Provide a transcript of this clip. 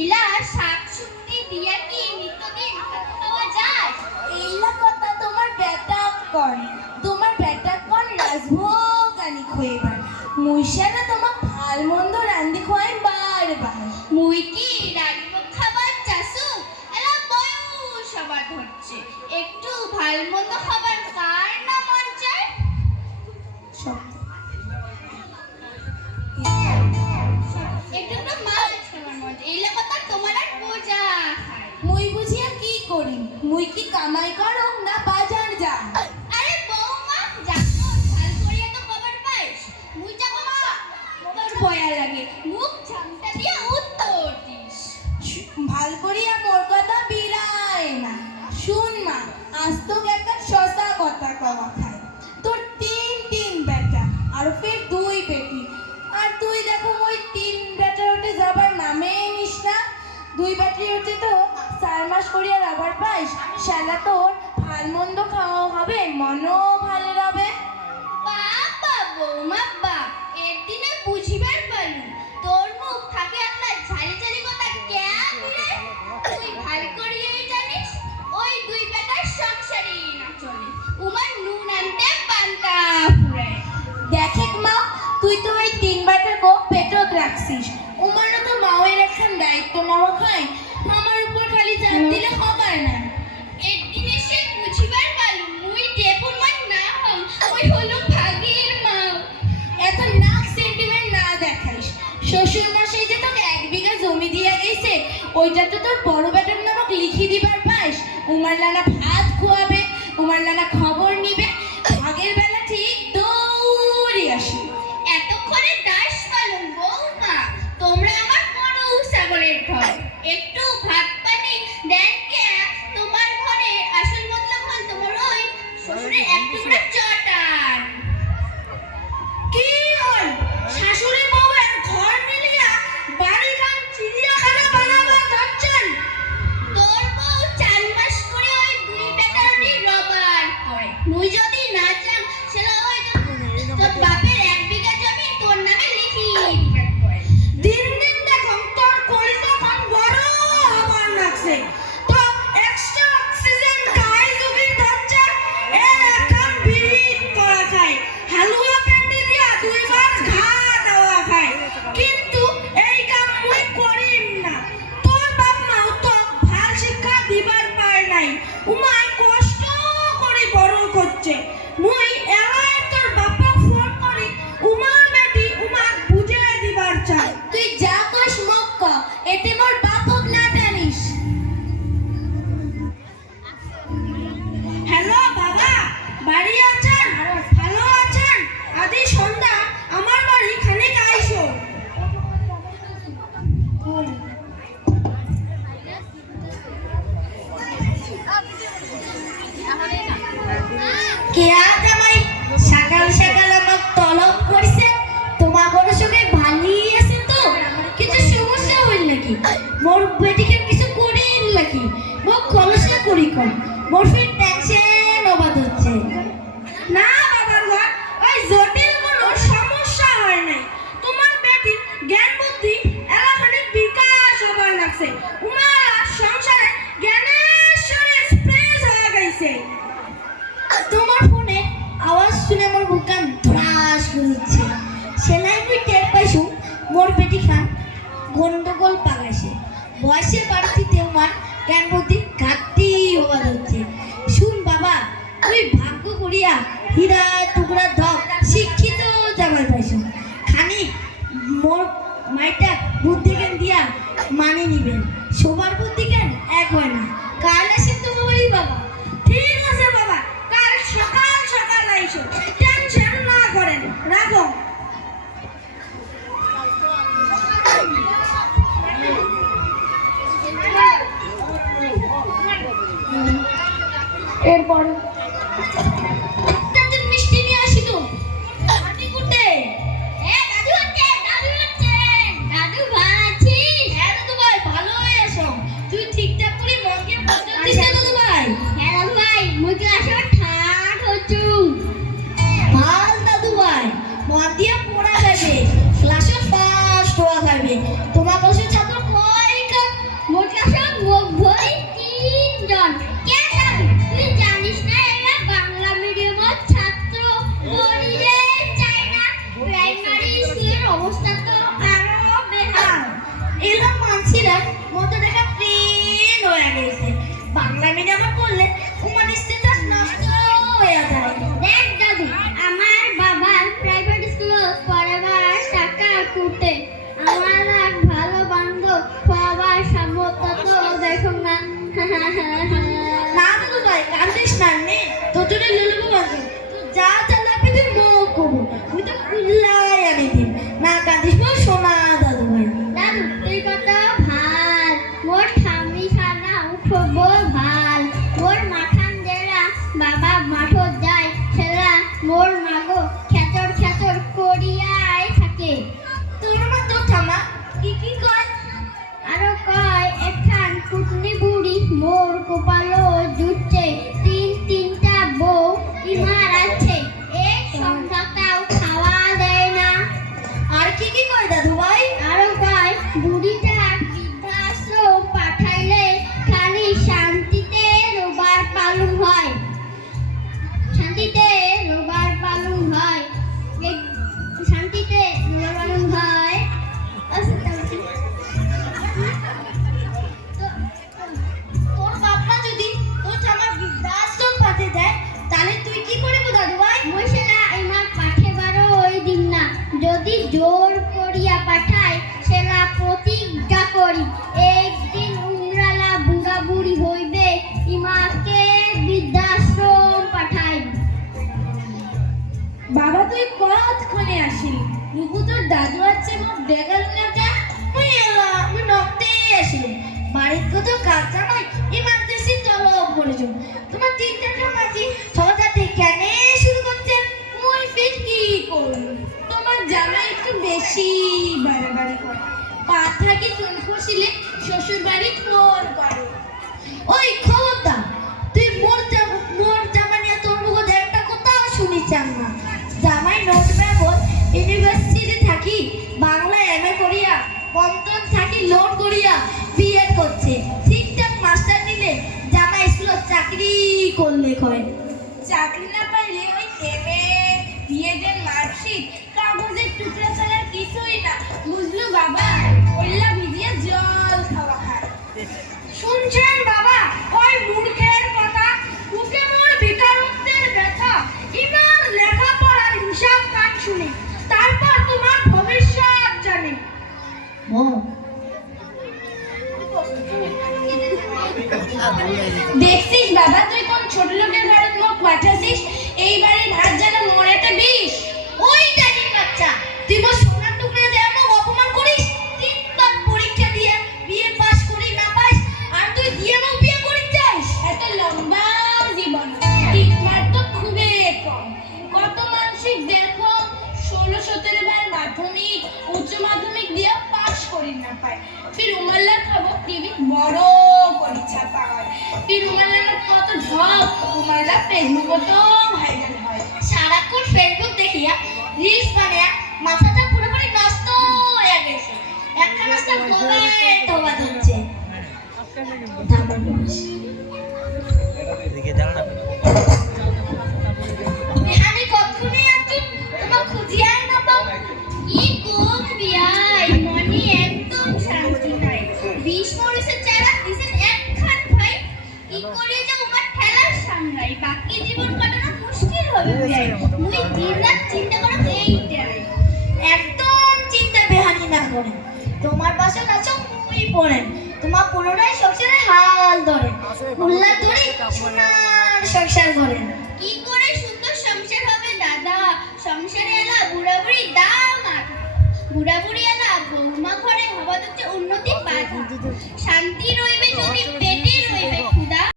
ইলা শাক শুকনি দিয়া কি নিত্যদিন ভাত খাওয়া যায়? এইলা কথা তোমার বেটা কন, তোমার বেটা কন রাজভোগ আনি খোয়াইবার, মুইশানা তোমার ভাল মন্দ রান্ধি খোয়াই বারবার। মুই কি রাজভোগ খাবার চাসু? এলা বয়স আবার ধরছে, একটু ভাল মন্দ খাবার কার না মন চায়? একটু তো মাছ খাবার মন চায়, এইলা কথা তোমার আর বোঝা। মুই বুঝিয়া কি করি? মুই কি কামাই করো না বাজার যা? আরে বৌমা যাকো ভাল করিয়া তো খবর পাইস, মুই যাবো না মোর ভয়া লাগে, মুখ ঝামটা দিয়া উত্তর দিস। ভাল করিয়া মোর কথা বিরায় না। শুন মা, আজ তো একটা সস্তা কথা কওয়া খায়। তোর তিন বেটা আর ফের 2 বেটি, আর তুই দেখো ওই 3 বেটার ওটে যাবার নামে নিস না। 2 বেটির ওটে তো 4 মাস করিয়া রাবার পাইস, শালা তোর ভাল মন্দ খাওয়া হবে, মনও ভালো হবে। বাবা বৌমা বাপ, এর দিনে বুঝিবার পারলু তোর মুখ থাকে একটা ঝাড়ি ঝাড়ি কথা কেমনে? তুই ভাল করিয়াই জানিস ওই 2 বেটার সংসারই না চলে, উমার নুন আনতে পান্তা ফুরায়। দেখেক মা, তুই তো ওই 3 বেটার গো পেটত রাখছিস, উমারও তো মাওয়ের এখন দায়িত্ব নেওয়া খায়, আমার উপর খালি চাপ দিলে হবার না। এর দিনে সে বুঝিবার পারলু মুই দেবুর মান না হম, ওই হলো ভাগের মা। এত নাক সেন্টিমেন্ট না দেখাইস। শ্বশুর মশাই যে তোকে 1 বিঘা জমি দিয়া গেছে, ওইটা তো তোর বড় বেটার নামক লিখি দিবার পাইস। উমার লানা ভাত খোয়াবে, উমার লানা খবর নিবে, আগের বেলা ঠিক দৌড়ে আসি। এতক্ষণে দাস পালন বৌমা, তোমরা আমার বড় সাগরের ঢল, একটু ভাত পানি দেন কে? তোমার ঘরে আসল মতলব হল তোমার ওই শ্বশুরের এক টুকরা চটান। কি হল? শাশুড়ি বউয়ের ঘর মিলিয়া বাড়ি গান চিড়িয়াখানা বানাবার ধরছেন? তোর বউ 4 মাস করে ওই 2 বেটারটি রবার করে, মুই যদি না চান সেলা ওই তোর বাপের 1 বিঘা জমি তোর নামে লিখি দিবার করে। দিন দেখো তোর কলিজা কোন বড় হবার লাগছে, তো এক্সট্রা অক্সিজেন খাই জুগি ধরছে, এখন বিড়িত করা খায়, হালুয়া পেন্ডি দিয়া 2 বার ঘা দেওয়া খায়, কিন্তু এই কাম মুই করিম না। তোর বাপ মাও তো ভাল শিক্ষা দিবার পায় নাই, উমায় কষ্ট করে বড় করছে। মুই এলাই তোর বাপক ফোন করি, উমার বেটি উমাক বুঝাই দিবার চাই। তুই যা কস মক ক, এতে মোর বাপক না জানিস। হ্যালো বাবা, বাড়ি আছেন? ভালো আছেন? আদি সন্ধ্যা আমার বাড়ি খানিক আইসো। কে জামাই সকাল সকাল আমার তলব করছে? তোমার বড় সঙ্গে ভালোই আছে তো? কিছু সমস্যা হইল নাকি? মোর বেটিকে কিছু করিল নাকি? মোক খলসা করি কম, মোর ফির টেনশন অবাদ হচ্ছে। না বাবা গো, ওই জটিল কোনো সমস্যা হয় নাই, তোমার বেটির জ্ঞান বুদ্ধি এলাখানিক বিকাশ হবার লাগছে, উমার সংসারে জ্ঞানেশ্বর এক্সপ্রেস হয়ে গেছে। তোমার ফোনে আওয়াজ শুনে মোর বুকান ধরাস করছে, সেলাই মুই টের পাইছু মোর বেটি খান গন্ডগোল পাগাইছে, বয়সের বাড়তিতে আমার জ্ঞান বুদ্ধি ঘাটতি হওয়া হচ্ছে। শুন বাবা, তুই ভাগ্য করিয়া হীরা টুকরা ধক শিক্ষিত জামাই পাইছু, খানিক মোর মাইটা বুদ্ধি জ্ঞান দিয়া মানে নিবেন, সবার বুদ্ধি জ্ঞান এক হয় না। কাল আসে তো বলি বাবা। ঠিক আছে বাবা, কাল সকাল সকাল আইসো, টেনশন না করেন, রাখো। এরপর মিষ্টি নিয়ে আসি তো। আপনি কোথায়? দাদু হচ্ছে, দাদু হচ্ছে, দাদু ভালো আছিস? হ্যাঁ দাদু ভাই, ভালো হয়ে আসো। তুই ঠিকঠাক করে মনকে পছন্দ দিস না দাদু ভাই? হ্যাঁ দাদু ভাই, মুই ক্লাসে ঠাট হচ্ছু। ভাল দাদু ভাই, মন দিয়ে পড়া যাবে, ক্লাসে ফার্স্ট হওয়া যাবে। তোমার কাছে ছাত্র কয় কাম এমনি আমার করলে তোমার স্ট্যাটাস নষ্ট হয়ে যায়। দেখ দাদু, আমার বাবার প্রাইভেট স্কুলে পড়াবার টাকা কুটে আমার এক ভালো বান্ধব সবার সামর্থ্য তো দেখো না। না দাদু ভাই কান্দিস না নে, তোর জন্য লুলুবু বান্ধব তুই যা চালাবি তুই মুখ করবো, আমি তো কুল্লাই আনি দিন। না কান্দিস না সোনা দাদু ভাই। দাদু তুই কত ভাল, মোর ঠামি সানা উঠব ভাল, মোর মাখান দেরা বাবা মাঠত যায় সেরা মোর মাগো খেচর খেচর করিয়াই থাকে। তোর মা তোর থামা কি কি কয়? আরো কয় এখান কুটনি বুড়ি মোর কপালো জুটছে, তিনটা বউ ইমার আছে, এক সংসারটাও খাওয়া দেয় না। আর কি কি কয় দাদু ভাই? আরো কয় বুড়িটা বৃদ্ধাশ্রম পাঠাইলে খালি শান্তিতে রোবার পালন হয়, শান্তিতে রোবার পালন হয়, শান্তিতে রোবার পালন হয়। তোর বাপটা যদি তোর আমার বৃদ্ধাশ্রম পাঠিয়ে দেয় তাহলে তুই কি করবি দাদু ভাই? মহিলা আমার পাঠেবারও ওই দিন না, যদি জোর করিয়া পাঠায় সেলা প্রতিজ্ঞা করি একদিন উমরালা বুড়া বুড়ি হইবে ইমাকে বৃদ্ধাশ্রম পাঠাই। বাবা তুই কতক্ষণে আসিলি? রূপু তোর দাদু আছে মোট দেখাল না যা মুই এলা মুই নকতে আসিলি। বাড়ির কত কাঁচা নয় ইমার্জেন্সি তলব করেছো। তোমার তিনটা মাঝি ছটাতে কেন শুরু করছেন? মুই ফির কি করব? তোমার জামা একটু বেশি বাড়াবাড়ি করে, পা থাকি তুল খসিলে শ্বশুর বাড়ি ফোন করে। ওই খবরদার, তুই মোর জামা নিয়ে তোর মুখ একটা কোথাও শুনিছাম না। জামাই নোট বেঙ্গল ইউনিভার্সিটি থাকি বাংলা এমএ করিয়া, পঞ্চম থাকি লোন করিয়া বিএড করছে। ঠিকঠাক মাস্টার নিলে জামাই স্কুলে চাকরি করলে কয়। চাকরি না পাইলে ওই এমএ বিএড এর মার্কশিট কাগজের টুকরা ছাড়া কিছুই না, বুঝলো বাবা? ওইলা ভিজিয়ে জল খাওয়া খায়। শুনছেন বাবা ওই মূর্খের কথা? ওকে মোর বেকারত্বের ব্যথা, এবার লেখাপড়ার হিসাব কাজ শুনে তারপর তোমার ভবিষ্যৎ জানে। দেখছিস বাবা তুই কোন ছোট লোকের ঘরে মুখ পাঠাছিস? এইবারে ভাত যেন মরেতে বিষ। ওই টাইপের বাচ্চা তুই মোর সোনার টুকরা দিয়ে আমাকে অপমান করিস। তিনবার পরীক্ষা দিয়ে বিএ পাস করি না পাস আর তুই দিয়ে নাও বিয়ে করিস যাস। এত লম্বা জীবন ঠিকঠাক তো খুবই কম। কত মানসিক দেখো 16-17 বার মাধ্যমিক উচ্চ মাধ্যমিক দিয়ে পাস করি না পায়, ফির উমাল্লার খবর টিভি বড় পরীক্ষা পায়, ফির উমাল্লার কত ঝক উমাল্লা ফেসবুকে তো ভাইরাল হয়। সারাক্ষণ ফেসবুক দেখিয়া রিলস বানিয়া মাথাটা পুরোপুরি নষ্ট হয়ে গেছে। একটা নষ্ট কবে তোবা হচ্ছে আমি কখনই আছি তোমার খুঁজিয়াই না পাও। কি কম বিয়াই মনে একদম শান্তি নাই, 20 মরিচের চারা দিছেন একখান ভাই, কি করে যে উমার ঠেলার সামলাই বাকি জীবন কাটানো মুশকিল হবে বিয়াই। মুই দিনরাত চিন্তা করো এইটাই। একদম চিন্তা বেহানি না করে তোমার পাশে আছো মুই পড়েন, তোমার পুরোটাই সংসারের হাল ধরেন, উল্লা ধরে সোনার সংসার করেন। কি করে সুন্দর সংসার হবে দাদা? সংসারে এলা বুড়া বুড়ি দাম আর বুড়া বুড়ি এলা বৌমা ঘরে হবা তো উন্নতি